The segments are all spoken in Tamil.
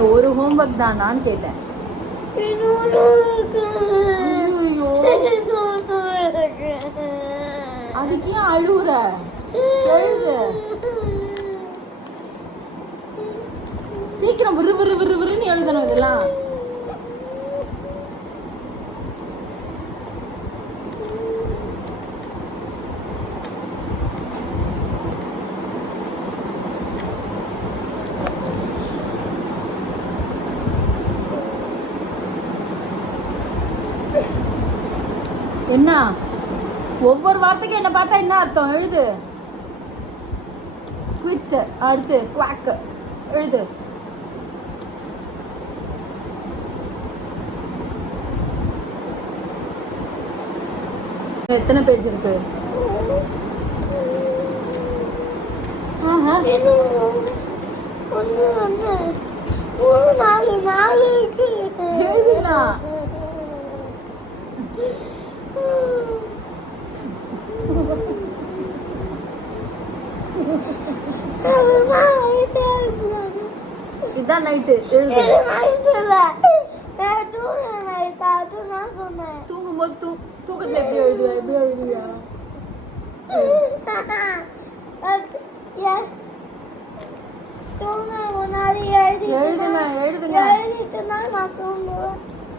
இந்த ஒரு ஹோம்ஒர்க் தானான்னு கேட்டேன். அதுக்கு ஏன் அழுவுற? எழுது சீக்கிரம். விறு விறு விறு விறுன்னு எழுதணும் இதெல்லாம். என்ன ஒவ்வொரு வார்த்தைக்கு என்ன பார்த்தா என்ன அர்த்தம்? எழுது. குவிட். அடுத்து குவாக். எழுது. எத்தனை பேஜ் இருக்கு? எழுதிடலாம். இதான் நைட்டு. தூங்கும்போது தூக்கத்துல எப்படி எழுதுவா? எப்படி எழுதுவியா?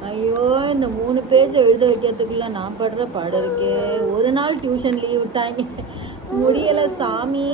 ஐயோ, இந்த 3 பேஜ் எழுத வைக்கிறதுக்குள்ள நான் படுற பாடு இருக்கே. ஒரு நாள் டியூஷன் லீவ் விட்டாங்க, முடியல சாமி.